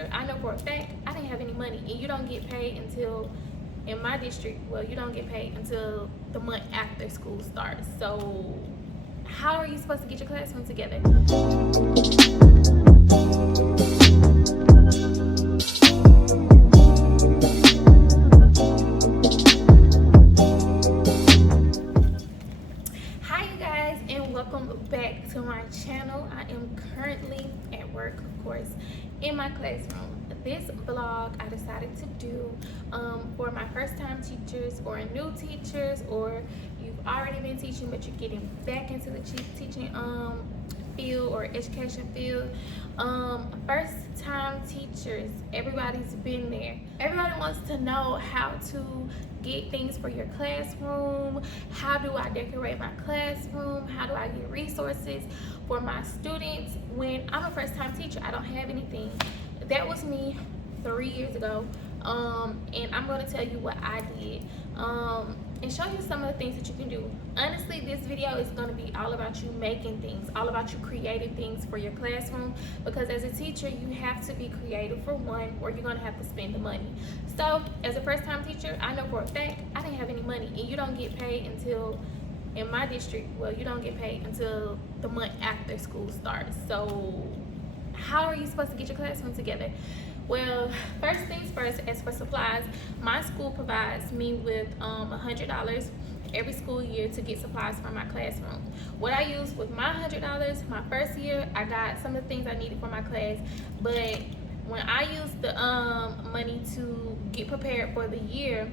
teacher, I know for a fact I didn't have any money, and you don't get paid until, in my district, well, you don't get paid until the month after school starts. So how are you supposed to get your classroom together? Hi you guys, and welcome back to my channel. I am currently at work, of course, in my classroom. This vlog I decided to do for my first time teachers or new teachers, or you've already been teaching but you're getting back into the teaching field or education field. First time teachers, everybody's been there. Everybody wants to know how to get things for your classroom. How do I decorate my classroom? How do I get resources for my students when I'm a first time teacher? I don't have anything. That was me 3 years ago, and I'm going to tell you what I did and show you some of the things that you can do. Honestly, this video is going to be all about you making things, all about you creating things for your classroom, because as a teacher you have to be creative for one, or you're going to have to spend the money. So as a first time teacher, I know for a fact I didn't have any money, and you don't get paid until, in my district, well, you don't get paid until the month after school starts. So how are you supposed to get your classroom together? Well, first things first, as for supplies, my school provides me with $100 every school year to get supplies for my classroom. What I used with my $100, my first year, I got some of the things I needed for my class, but when I used the money to get prepared for the year,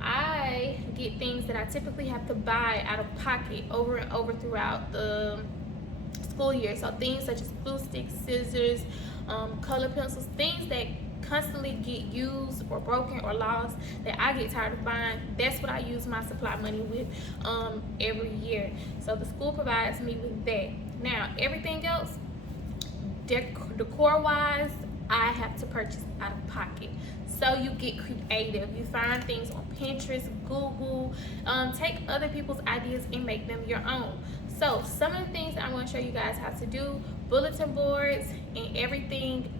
I get things that I typically have to buy out of pocket over and over throughout the school year. So things such as glue sticks, scissors, color pencils, things that constantly get used or broken or lost that I get tired of buying. That's what I use my supply money with every year. So the school provides me with that. Now everything else, decor wise, I have to purchase out of pocket. So you get creative. You find things on Pinterest, Google, take other people's ideas and make them your own. So some of the things I'm going to show you guys how to do, bulletin boards and everything.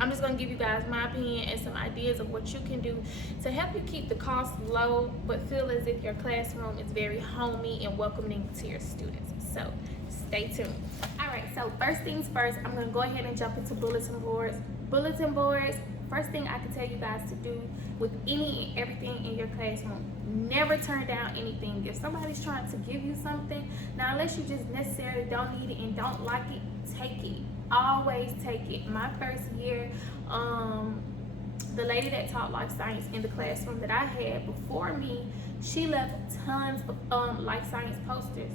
I'm just going to give you guys my opinion and some ideas of what you can do to help you keep the costs low, but feel as if your classroom is very homey and welcoming to your students. So stay tuned. All right, so first things first, I'm going to go ahead and jump into bulletin boards. Bulletin boards, first thing I can tell you guys to do with any and everything in your classroom, never turn down anything. If somebody's trying to give you something, now unless you just necessarily don't need it and don't like it, take it. Always take it. My first year, the lady that taught life science in the classroom that I had before me, she left tons of life science posters.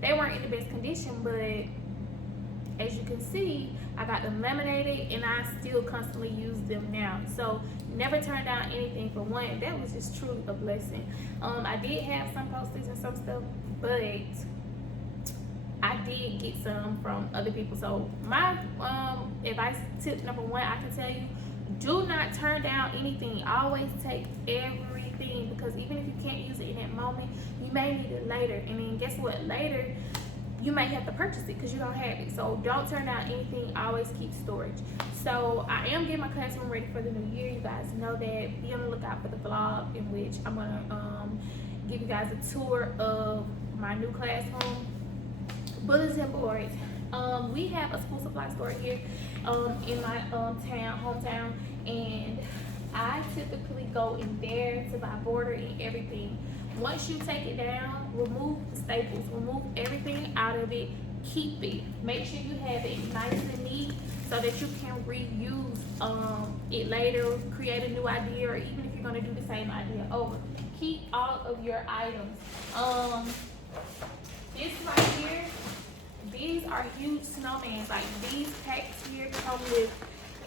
They weren't in the best condition, but as you can see, I got them laminated and I still constantly use them now. So never turn down anything. For one, that was just truly a blessing. I did have some posters and some stuff, but I did get some from other people. So my advice, tip number one, I can tell you, do not turn down anything. Always take everything, because even if you can't use it in that moment, you may need it later. And then guess what? Later, you may have to purchase it because you don't have it. So don't turn down anything. Always keep storage. So I am getting my classroom ready for the new year. You guys know that. Be on the lookout for the vlog in which I'm gonna give you guys a tour of my new classroom. Bulletin boards. We have a school supply store here in my hometown, and I typically go in there to buy border and everything. Once you take it down, remove the staples, remove everything out of it, keep it. Make sure you have it nice and neat so that you can reuse it later, create a new idea, or even if you're gonna do the same idea over. Keep all of your items. This right here, these are huge snowmen. Like, these packs here come with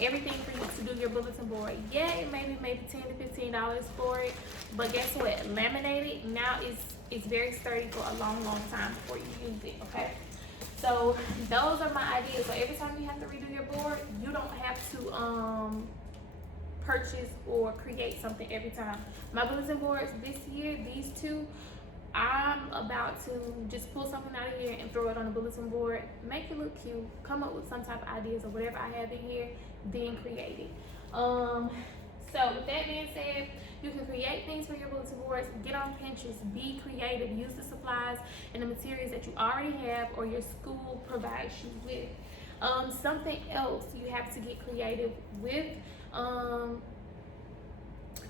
everything for you to do your bulletin board. Yeah, it may be maybe $10 to $15 for it, but guess what? Laminated now is very sturdy for a long time before you use it. Okay, so those are my ideas. So every time you have to redo your board, you don't have to purchase or create something every time. My bulletin boards this year, these two, I'm about to just pull something out of here and throw it on the bulletin board, make it look cute, come up with some type of ideas or whatever I have in here, then create it. So with that being said, you can create things for your bulletin boards. Get on Pinterest, be creative, use the supplies and the materials that you already have or your school provides you with. Something else you have to get creative with,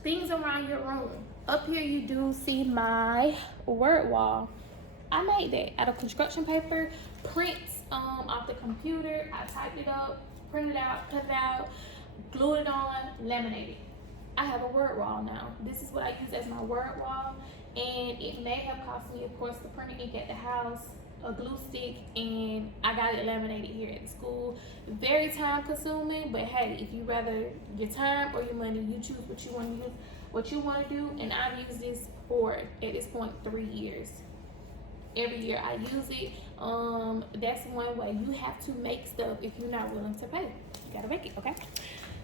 things around your room. Up here you do see my word wall. I made that out of construction paper, prints off the computer. I typed it up, printed it out, cut it out, glued it on, laminated. I have a word wall now. This is what I use as my word wall, and it may have cost me, of course, the printer ink at the house, a glue stick, and I got it laminated here at the school. Very time consuming, but hey, if you rather your time or your money, you choose what you want to use, what you want to do. And I've used this for, at this point, 3 years. Every year I use it. That's one way. You have to make stuff if you're not willing to pay. You gotta make it, okay?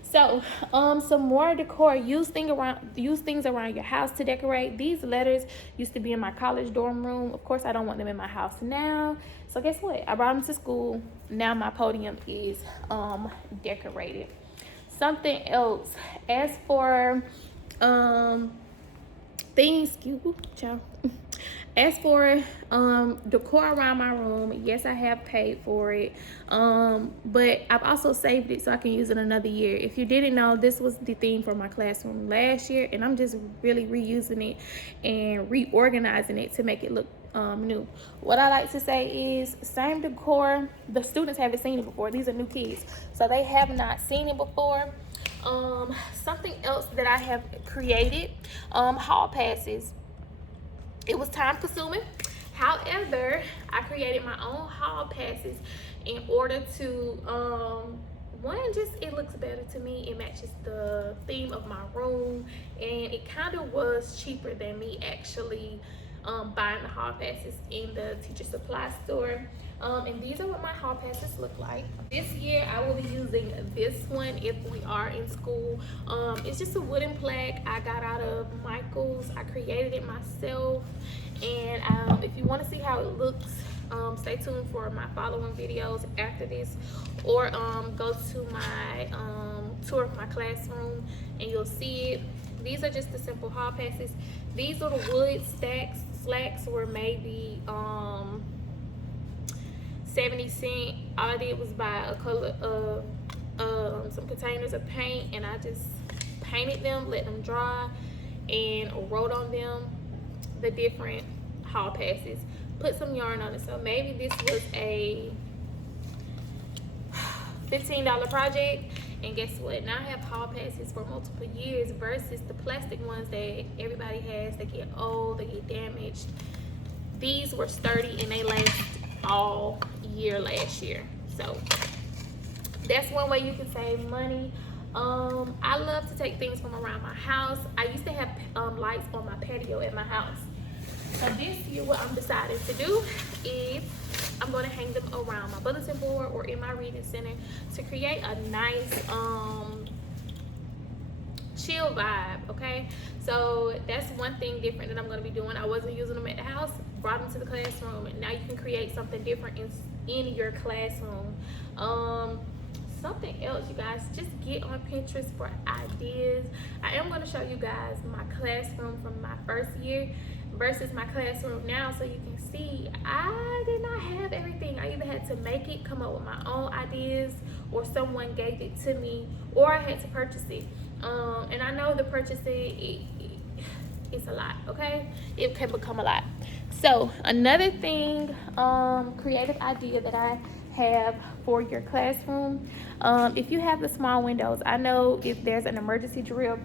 So, some more decor. Use things around your house to decorate. These letters used to be in my college dorm room. Of course, I don't want them in my house now. So guess what? I brought them to school. Now my podium is decorated. Something else. As for things, as for decor around my room, yes, I have paid for it, but I've also saved it so I can use it another year. If you didn't know, this was the theme for my classroom last year, and I'm just really reusing it and reorganizing it to make it look new. What I like to say is, same decor. The students haven't seen it before. These are new kids, so they have not seen it before. Something else that I have created, hall passes. It was time consuming. However, I created my own hall passes in order to, one, just it looks better to me. It matches the theme of my room, and it kind of was cheaper than me actually buying the hall passes in the teacher supply store. And these are what my hall passes look like. This year I will be using this one if we are in school. It's just a wooden plaque I got out of Michael's. I created it myself, and if you want to see how it looks, stay tuned for my following videos after this, or go to my tour of my classroom and you'll see it. These are just the simple hall passes. These little wood slacks were maybe 70 cents. All I did was buy a color of some containers of paint, and I just painted them, let them dry, and wrote on them the different hall passes. Put some yarn on it. So maybe this was a $15 project, and guess what? Now I have hall passes for multiple years versus the plastic ones that everybody has. They get old, they get damaged. These were sturdy and they last all year last year. So that's one way you can save money. I love to take things from around my house. I used to have lights on my patio at my house. So this year what I'm deciding to do is I'm going to hang them around my bulletin board or in my reading center to create a nice chill vibe, okay? So that's one thing different that I'm going to be doing. I wasn't using them at the house, brought them to the classroom, and now you can create something different in your classroom. Something else, you guys, just get on Pinterest for ideas. I am going to show you guys my classroom from my first year versus my classroom now, so you can see I did not have everything. I either had to make it, come up with my own ideas, or someone gave it to me, or I had to purchase it. And I know the purchasing, it's a lot, okay? It can become a lot. So another thing, creative idea that I have for your classroom, if you have the small windows, I know if there's an emergency drill,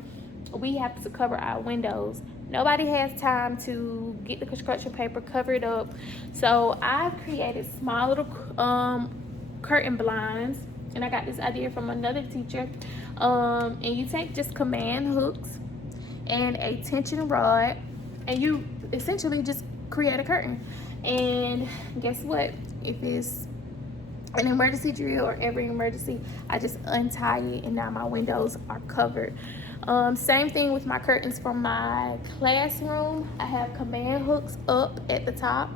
we have to cover our windows. Nobody has time to get the construction paper, cover it up. So I've created small little curtain blinds, and I got this idea from another teacher. And you take just command hooks and a tension rod, and you essentially just create a curtain. And guess what? If it's an emergency drill or every emergency, I just untie it, and now my windows are covered. Same thing with my curtains from my classroom. I have command hooks up at the top,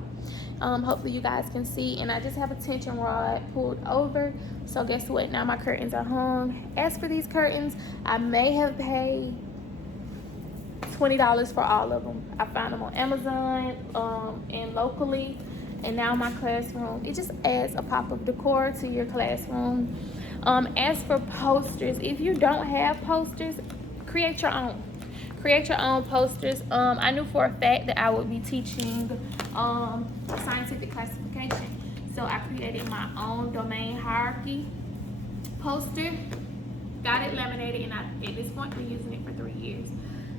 Hopefully you guys can see. And I just have a tension rod pulled over. So guess what? Now my curtains are hung. As for these curtains, I may have paid $20 for all of them. I found them on Amazon and locally. And now my classroom, it just adds a pop of decor to your classroom. As for posters, if you don't have posters, create your own. Create your own posters. I knew for a fact that I would be teaching scientific classification. So I created my own domain hierarchy poster. Got it laminated, and at this point, been using it for 3 years.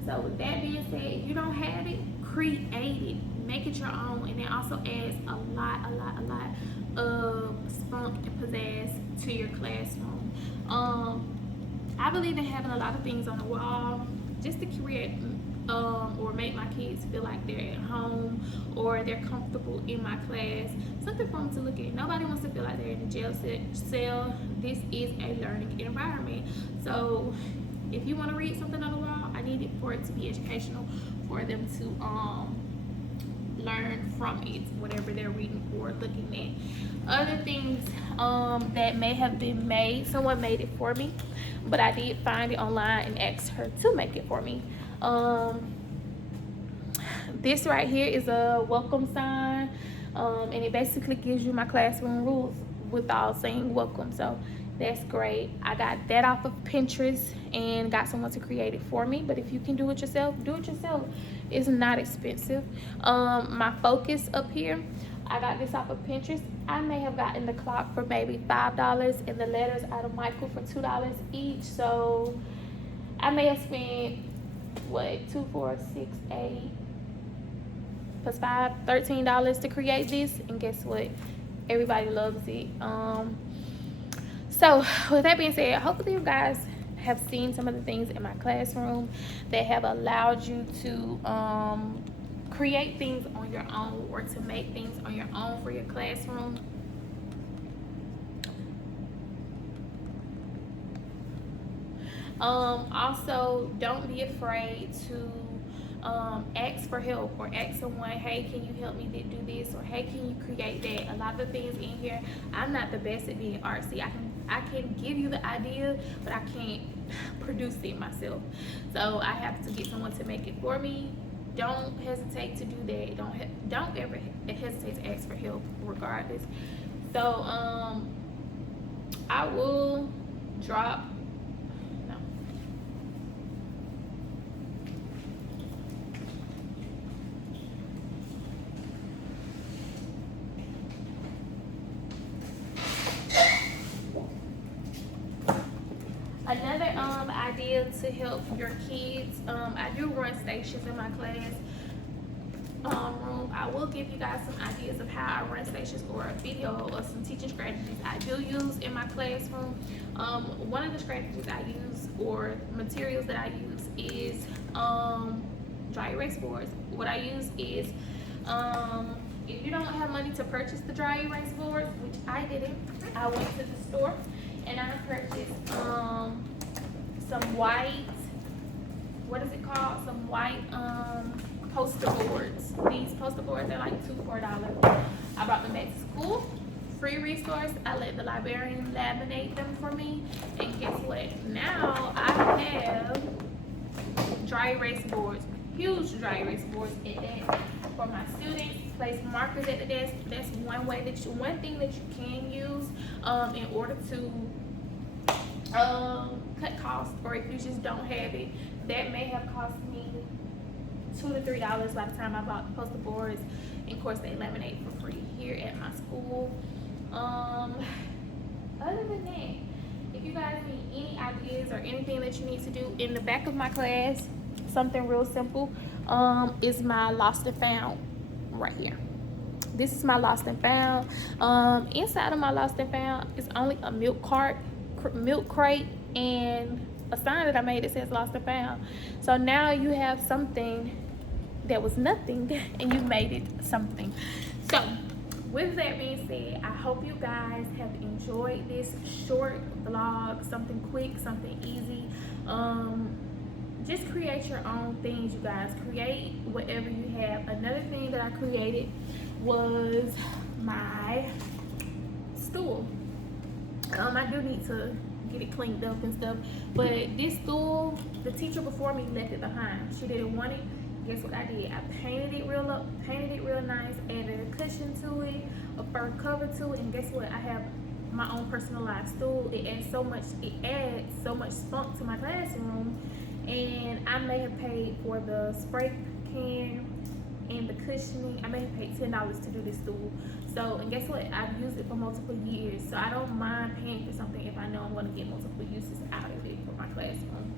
So with that being said, if you don't have it, create it. Make it your own, and it also adds a lot of spunk and pizzazz to your classroom. I believe in having a lot of things on the wall just to create or make my kids feel like they're at home or they're comfortable in my class. Something for them to look at. Nobody wants to feel like they're in a jail cell. This is a learning environment. So if you want to read something on the wall, I need it for it to be educational, for them to learn from it, whatever they're reading or looking at. Other things that may have been made, someone made it for me, but I did find it online and asked her to make it for me. This right here is a welcome sign, and it basically gives you my classroom rules without saying welcome. So that's great. I got that off of Pinterest and got someone to create it for me. But if you can do it yourself, do it yourself. It's not expensive. My focus up here, I got this off of Pinterest. I may have gotten the clock for maybe $5 and the letters out of Michael for $2 each. So I may have spent what, 2, 4, 6, 8 plus 5, $13 to create this. And guess what? Everybody loves it. So with that being said, hopefully you guys have seen some of the things in my classroom that have allowed you to create things on your own or to make things on your own for your classroom. Also, don't be afraid to ask for help or ask someone, hey, can you help me do this, or hey, can you create that? A lot of things in here, I'm not the best at being artsy. I can give you the idea, but I can't produce it myself. So I have to get someone to make it for me. Don't hesitate to do that. Don't ever hesitate to ask for help regardless. So I will drop another idea to help your kids. I do run stations in my class room. I will give you guys some ideas of how I run stations or a video or some teaching strategies I do use in my classroom. One of the strategies I use or materials that I use is dry erase boards. What I use is if you don't have money to purchase the dry erase boards, which I didn't, I went to the store and I purchased some white, what is it called? Some white poster boards. These poster boards are like $2 or $4. I brought them back to school. Free resource. I let the librarian laminate them for me. And guess what? Now I have dry erase boards. Huge dry erase boards at that for my students. Place markers at the desk. That's one thing that you can use in order to cut costs, or if you just don't have it. That may have cost me $2 to $3 by the time I bought the poster boards. And of course they laminate for free here at my school. Other than that, if you guys need any ideas or anything that you need to do, in the back of my class, something real simple, is my lost and found right here. This is my lost and found. Inside of my lost and found is only a milk crate and a sign that I made that says lost and found. So now you have something that was nothing and you made it something. So with that being said, I hope you guys have enjoyed this short vlog, something quick, something easy. Just create your own things, you guys. Create whatever you have. Another thing that I created was my stool. I do need to get it cleaned up and stuff, but this stool, the teacher before me left it behind. She didn't want it. Guess what I did? I painted it real nice, added a cushion to it, a fur cover to it, and guess what? I have my own personalized stool. It adds so much spunk to my classroom, and I may have paid for the spray can and the cushioning. I may have paid $10 to do this stool. So, and guess what? I've used it for multiple years, so I don't mind paying for something if I know I'm going to get multiple uses out of it for my classroom.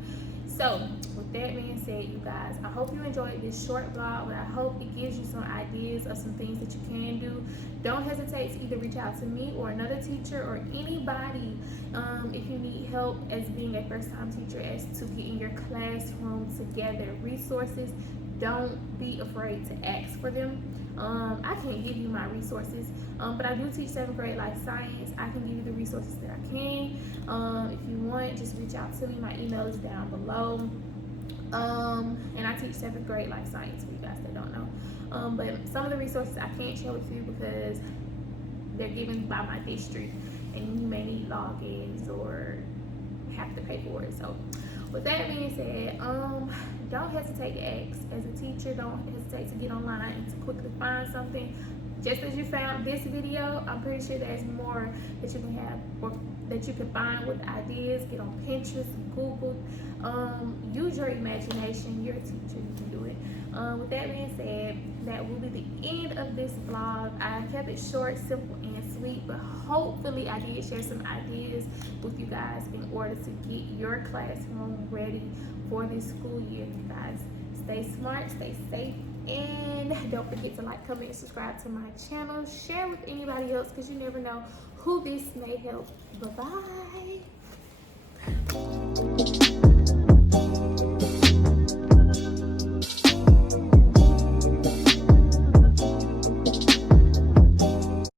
So, with that being said, you guys, I hope you enjoyed this short vlog, but I hope it gives you some ideas of some things that you can do. Don't hesitate to either reach out to me or another teacher or anybody if you need help as being a first-time teacher as to getting your classroom together. Resources, don't be afraid to ask for them. I can't give you my resources, but I do teach 7th grade life science. I can give you the resources that I can. If you want, just reach out to me. My email is down below. And I teach 7th grade life science for you guys that don't know. But some of the resources I can't share with you because they're given by my district, and you may need logins or have to pay for it. So with that being said, don't hesitate to ask. As a teacher, don't hesitate to get online and to quickly find something. Just as you found this video, I'm pretty sure there's more that you can have or that you can find with ideas. Get on Pinterest, Google. Use your imagination. You're a teacher, you can do it. With that being said, that will be the end of this vlog. I kept it short, simple, and sweet, but hopefully I did share some ideas with you guys in order to get your classroom ready for this school year. You guys stay smart, stay safe, and don't forget to like, comment, and subscribe to my channel. Share with anybody else because you never know who this may help. Bye-bye.